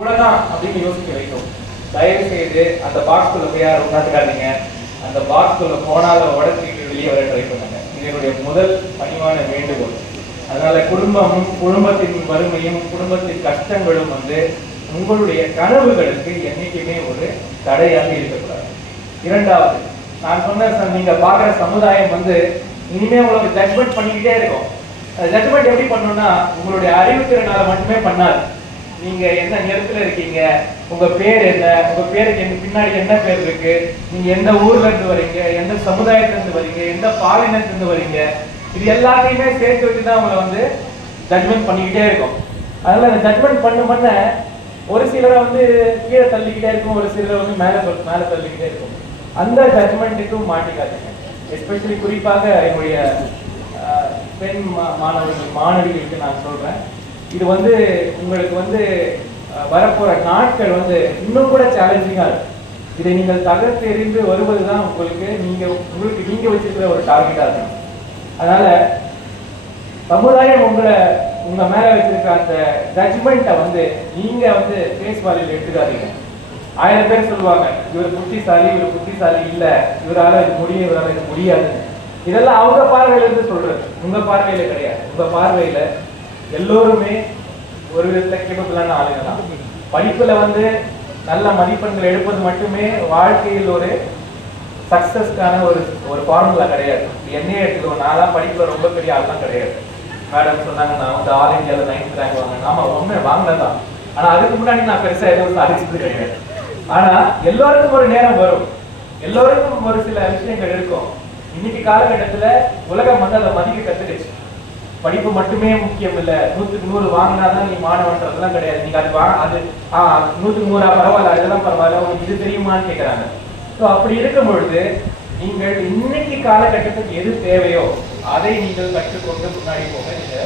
இவ்வளவுதான் அப்படின்னு யோசிக்க வைக்கும். தயவு செய்து அந்த பாக்ஸ்குள்ள போய் யாரும் உட்காந்துக்காதீங்க. அந்த பாக்ஸ்குள்ள போனால உடச்சிட்டு வெளியே வர ட்ரை பண்ணுங்க. இது என்னுடைய முதல் பணிவான வேண்டுகோள். அதனால குடும்பமும் குடும்பத்தின் வறுமையும் குடும்பத்தின் கஷ்டங்களும் உங்களுடைய கனவுகளுக்கு என்னைக்குமே ஒரு தடையாக இருக்கக்கூடாது. இரண்டாவது, நான் சொன்ன நீங்க பாக்குற சமுதாயம் இனிமே உங்களுக்கு ஜட்மெண்ட் பண்ணிக்கிட்டே இருக்கும். ஜட்மெண்ட் எப்படி பண்ணணும்னா உங்களுடைய அறிவுத்திறனால மட்டுமே பண்ணாது. நீங்க என்ன நிறத்துல இருக்கீங்க, உங்க பேர் என்ன, உங்க பேருக்கு பின்னாடி என்ன பேர் இருக்கு, நீங்க எந்த ஊர்ல இருந்து வரீங்க, எந்த சமுதாயத்துல இருந்து வரீங்க, எந்த பாலினத்துல இருந்து வரீங்க, இது எல்லாத்தையுமே சேர்த்து வச்சுதான் உங்களை ஜட்மெண்ட் பண்ணிக்கிட்டே இருக்கும். அதனால அந்த ஜட்மெண்ட் பண்ண ஒரு சிலரை கீழே தள்ளிக்கிட்டே இருக்கும், ஒரு சிலரை மேல தள்ளிக்கிட்டே இருக்கும். அந்த ஜட்மெண்ட்டுக்கும் மாட்டிக்காதீங்க. எஸ்பெஷலி குறிப்பாக என்னுடைய பெண் மாணவிகளுக்கு நான் சொல்றேன், இது உங்களுக்கு வரப்போற நாட்கள் இன்னும் கூட சேலஞ்சிங்கா இருக்கு. இதை நீங்கள் தகர்த்தெறிந்து வருவதுதான் உங்களுக்கு நீங்க வச்சிருக்கிற ஒரு டார்கெட்டா இருக்கும். அதனால சமுதாயம் உங்க மேல வச்சிருக்க அந்த ஜட்மெண்ட்டை நீங்க ஃபேஸ் வேல்யூல எடுத்துக்காதீங்க. 1000 பேர் சொல்லுவாங்க, இவர் புத்திசாலி இல்ல, இவரால இது முடியும், இவரால இது முடியாது. இதெல்லாம் அவங்க பார்வையில இருந்து சொல்றது, உங்க பார்வையில கிடையாது. உங்க பார்வையில எல்லோருமே ஒரு விதத்துல கேப்பபிளான ஆளுங்க தான். படிப்புல நல்ல மதிப்பெண்கள் எடுப்பது மட்டுமே வாழ்க்கையில் ஒரு சக்சஸ்க்கான ஒரு ஃபார்முலா கிடையாது. என்னையே எடுத்துக்கோ, நான் படிப்புல ரொம்ப பெரிய ஆள்லாம் கிடையாது. மேடம் சொன்னாங்க நான் ஆல் இந்தியாவில் 9th ரேங்க் வாங்கினேன். ஆமா, ஒண்ணு வாங்கினதான். ஆனா அதுக்கு முன்னாடி நான் பெருசா எதுவும் சாதிச்சது கிடையாது. ஆனா எல்லோருக்கும் ஒரு நேரம் வரும், எல்லோருக்கும் ஒரு சில விஷயங்கள் இருக்கும். இன்னைக்கு காலகட்டத்துல உலகம் அதை மதிக்க கத்துடுச்சு. படிப்பு மட்டுமே முக்கியம் இல்ல, 100க்கு 100 வாங்கினாதான் நீ மாணவன்றதுலாம் கிடையாது. நீங்க அது 100க்கு 100 பரவாயில்ல, அதெல்லாம் பரவாயில்ல, உங்களுக்கு இது தெரியுமான்னு கேட்கறாங்க. ஸோ அப்படி இருக்கும் பொழுது நீங்கள் இன்னைக்கு காலகட்டத்துக்கு எது தேவையோ அதை நீங்கள் கற்றுக்கொண்டு முன்னாடி போக நீங்க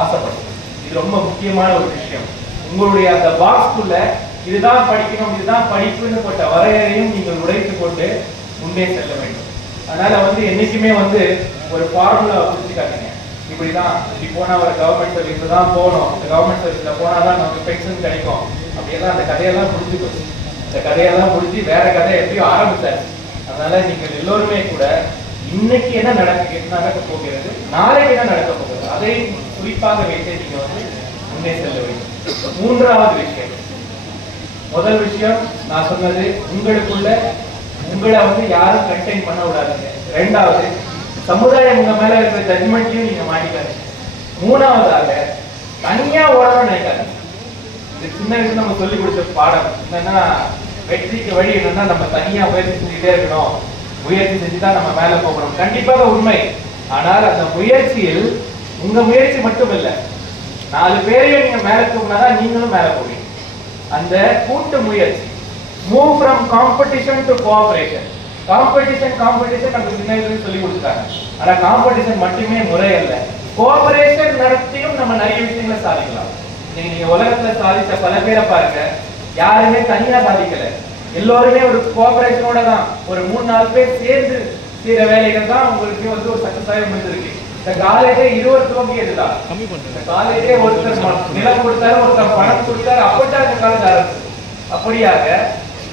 ஆசைப்படுங்க. இது ரொம்ப முக்கியமான ஒரு விஷயம். உங்களுடைய அந்த பாக்ஸ்குள்ள இதுதான் படிக்கணும், இதுதான் படிப்புன்னு போட்ட வரையறையும் நீங்கள் உடைத்துக் கொண்டு முன்னே செல்ல வேண்டும். அதனால என்னைக்குமே ஒரு ஃபார்முலா புரிஞ்சுக்காதீங்க. இப்படிதான், இப்படி போனா ஒரு கவர்மெண்ட் சர்வீஸ் தான் போகணும், இந்த கவர்மெண்ட் சர்வீஸ்ல போனாதான் நமக்கு பென்ஷன் கிடைக்கும், அப்படியெல்லாம் அந்த கதையெல்லாம் புரிஞ்சு போச்சு. இந்த கதையெல்லாம் புரிஞ்சு வேற கதை எப்படியோ ஆரம்பிச்சாச்சு. அதனால நீங்கள் எல்லோருமே கூட இன்னைக்கு என்ன நடக்க போகிறது, நாளைக்கு என்ன நடக்க போகிறது, அதை குறிப்பாக வைத்து நீங்க முன்னே செல்ல வேண்டும். மூன்றாவது விஷயம், முதல் விஷயம் நான் சொன்னது, உங்களை யாரும் கண்டெயின் பண்ண விடாதுங்க. ரெண்டாவது, சமுதாயம் உங்க மேல இருக்கிற ஜட்மெண்ட்டையும் நீங்க மாட்டிக்காது. மூணாவதாக, தனியா ஓடணும்னு நினைக்காது. இது சின்ன வயசுல நம்ம சொல்லி கொடுத்த பாடம் என்னன்னா, வெற்றிக்கு வழி என்னன்னா நம்ம தனியா முயற்சி செஞ்சுட்டே இருக்கணும், முயற்சி செஞ்சுதான் நம்ம மேல போகணும். கண்டிப்பாக உண்மை. ஆனால் அந்த முயற்சியில் உங்க முயற்சி மட்டும் இல்ல, 4 பேரையும் நீங்க மேல தூக்கினாதான் நீங்களும் மேல போவீங்க. அந்த கூட்டு முயற்சி, move from competition to cooperation. Competition நம்ம சின்ன வயசுல சொல்லி கொடுத்துட்டாங்க. ஆனா காம்படிஷன் மட்டுமே முறை அல்ல, கோஆபரேஷன் நடத்தியும் நம்ம நிறைய விஷயங்களை சாதிக்கலாம். நீங்க உலகத்துல சாதிச்ச பல பேரை பாருங்க, யாருமே தனியா சாதிக்கல, எல்லோருமே ஒரு கோஆபரேஷனோட தான். ஒரு 3-4 பேர் சேர்ந்து செய்யற வேலைகள் தான் உங்களுக்கு ஒரு சக்சஸாக முடிஞ்சிருக்கு. இந்த காலேஜே 20 துவங்கியதுதான். இந்த காலேஜே ஒருத்தர் நிலம் கொடுத்தாரு, ஒருத்தர் பணம் கொடுத்தாரு, அப்படித்தான் இந்த காலேஜ் ஆரம்பிச்சு. அப்படியாக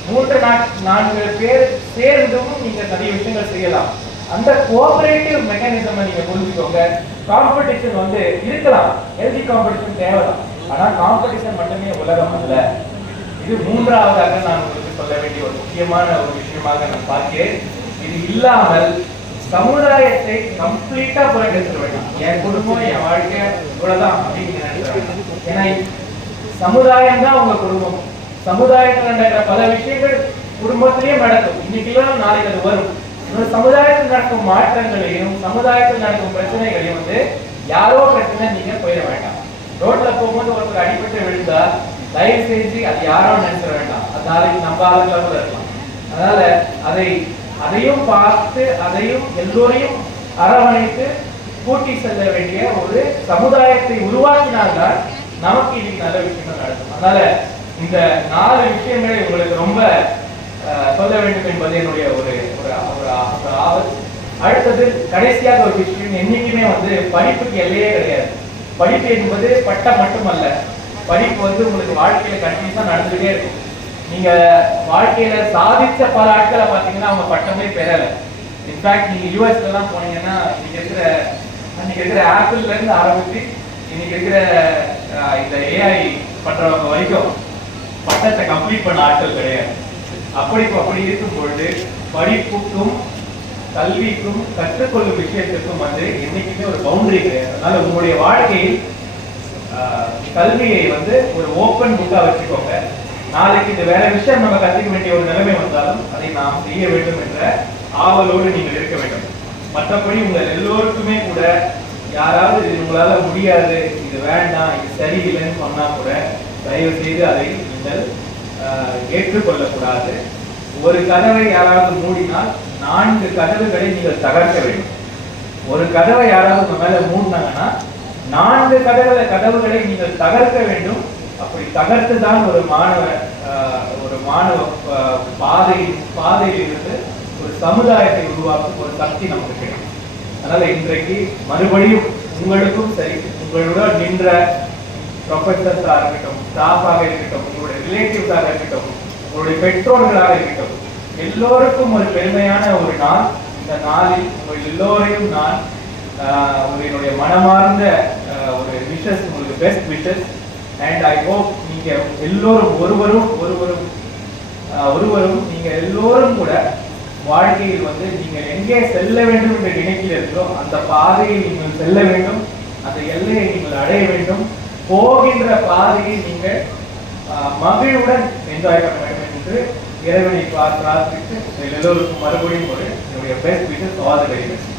3-4 பேர் சேர்ந்தும் நீங்க நிறைய விஷயங்கள் செய்யலாம். அந்த கோஆபரேட்டிவ் மெக்கானிசம் நீங்க புரிஞ்சுக்கோங்க. காம்படிஷன் இருக்கலாம், ஹெல்தி காம்படிஷன் தேவைதான். ஆனா காம்படிஷன் மட்டுமே உலகம் அல்ல. இது மூன்றாவதாக நான் உங்களுக்கு சொல்ல வேண்டிய ஒரு முக்கியமான ஒரு விஷயமாக நான் பார்க்கிறேன். இது இல்லாமல் சமுதாயத்தை கம்ப்ளீட்டா புறக்கணிக்க வேண்டாம். என் குடும்பம், என் வாழ்க்கை இவ்வளவுதான் அப்படின்னு நினைக்கிறேன். ஏன்னா சமுதாயம் தான் உங்க குடும்பம். சமுதாயத்தில் நடக்கிற பல விஷயங்கள் குடும்பத்திலேயே நடக்கும். இன்னைக்கு நாளைக்கு அது வரும். சமுதாயத்தில் நடக்கும் மாற்றங்களையும் சமுதாயத்தில் நடக்கும் பிரச்சனைகளையும் யாரோ பிரச்சனை நீங்க போயிட வேண்டாம். ரோட்ல போகும்போது ஒருத்தர் அடிபட்டு விழுந்தா தயவு செஞ்சு அது யாரோ நினைச்சிட வேண்டாம், அது நாளைக்கு நம்ம ஆளுங்களா கூட இருக்கலாம். அதனால அதையும் பார்த்து அதையும் எல்லோரையும் அரவணைத்து கூட்டி செல்ல வேண்டிய ஒரு சமுதாயத்தை உருவாக்கினால்தான் நமக்கு இன்னைக்கு நல்ல விஷயங்கள் நடக்கும். அதனால இந்த 4 விஷயங்களை உங்களுக்கு ரொம்ப சொல்ல வேண்டும் என்பது என்னுடைய ஒரு ஆவல். அடுத்தது கடைசியாக ஒரு விஷயம், என்னைக்குமே படிப்புக்கு எல்லையே கிடையாது. படிப்பு என்பது பட்டம் மட்டுமல்ல, படிப்பு வந்து உங்களுக்கு வாழ்க்கையில கண்டிப்பா நடந்துகிட்டே இருக்கும். நீங்க வாழ்க்கையில சாதித்த பல ஆட்களை பாத்தீங்கன்னா அவங்க பட்டமே பெறல. இன்ஃபேக்ட் நீங்க யூஎஸ்ல எல்லாம் போனீங்கன்னா அன்னைக்கு இருக்கிற ஆப்பிள்ல இருந்து ஆரம்பிச்சு இன்னைக்கு இருக்கிற இந்த ஏஐ பண்றவங்க வரைக்கும் பட்டத்தை கம்ப்ளீட் பண்ண ஆட்கள் கிடையாது. அப்படி இருக்கும் பொழுது படிப்புக்கும் கல்விக்கும் கற்றுக்கொள்ளும் விஷயத்துக்கும் வந்து என்னைக்குமே ஒரு பவுண்டரி கிடையாது. அதனால உங்களுடைய வாழ்க்கையில் கல்வியை வந்து ஒரு ஓப்பன் புக்கா வச்சுக்கோங்க. நாளைக்கு இந்த வேற விஷயம் நம்ம கற்றுக்க வேண்டிய ஒரு நிலைமை வந்தாலும் அதை நாம் செய்ய வேண்டும் என்ற ஆவலோடு நீங்கள் இருக்க வேண்டும். மற்றபடி உங்கள் எல்லோருக்குமே கூட யாராவது இது உங்களால முடியாது, இது வேண்டாம், இது சரியில்லைன்னு சொன்னா கூட தயவு செய்து அதை நீங்கள் ஏற்றுக்கொள்ளக்கூடாது. ஒரு கதவை யாராவது மூடினால் 4 கதவுகளை நீங்கள் தகர்க்க வேண்டும். ஒரு கதவை யாராவது உங்க மேல மூடினாங்கன்னா 4 கதவுகளை நீங்கள் தகர்க்க வேண்டும். அப்படி தகர்த்துதான் ஒரு மாணவ பாதையில் இருந்து ஒரு சமுதாயத்தை உருவாக்கும் ஒரு சக்தி நமக்கு கிடைக்கும். அதனால இன்றைக்கு மறுபடியும் உங்களுக்கும் சரி, உங்களுடன் நின்ற ப்ரொஃபசர்ஸாக இருக்கட்டும், ஸ்டாஃபாக இருக்கட்டும், உங்களுடைய ரிலேட்டிவ்ஸாக இருக்கட்டும், உங்களுடைய பெற்றோர்களாக இருக்கட்டும், எல்லோருக்கும் ஒரு பெருமையான ஒரு நாள். இந்த நாளில் உங்கள் எல்லோரையும் நான் என்னுடைய மனமார்ந்த ஒரு விஷஸ், உங்களுக்கு best wishes. And I hope நீங்க எல்லோரும் ஒருவரும் நீங்க எல்லோரும் கூட வாழ்க்கையில் வந்து நீங்கள் எங்கே செல்ல வேண்டும் என்று நினைக்கிறீர்களோ அந்த பாதையை நீங்கள் செல்ல வேண்டும், அந்த எல்லையை நீங்கள் அடைய வேண்டும். போகின்ற பாதையை நீங்கள் மகிழ்வுடன் என்ஜாய் பண்ண வேண்டும் என்று இறைவனை பிரார்த்தித்து எல்லோருக்கும் மறுபடியும் ஒரு என்னுடைய best wishes, all the very best.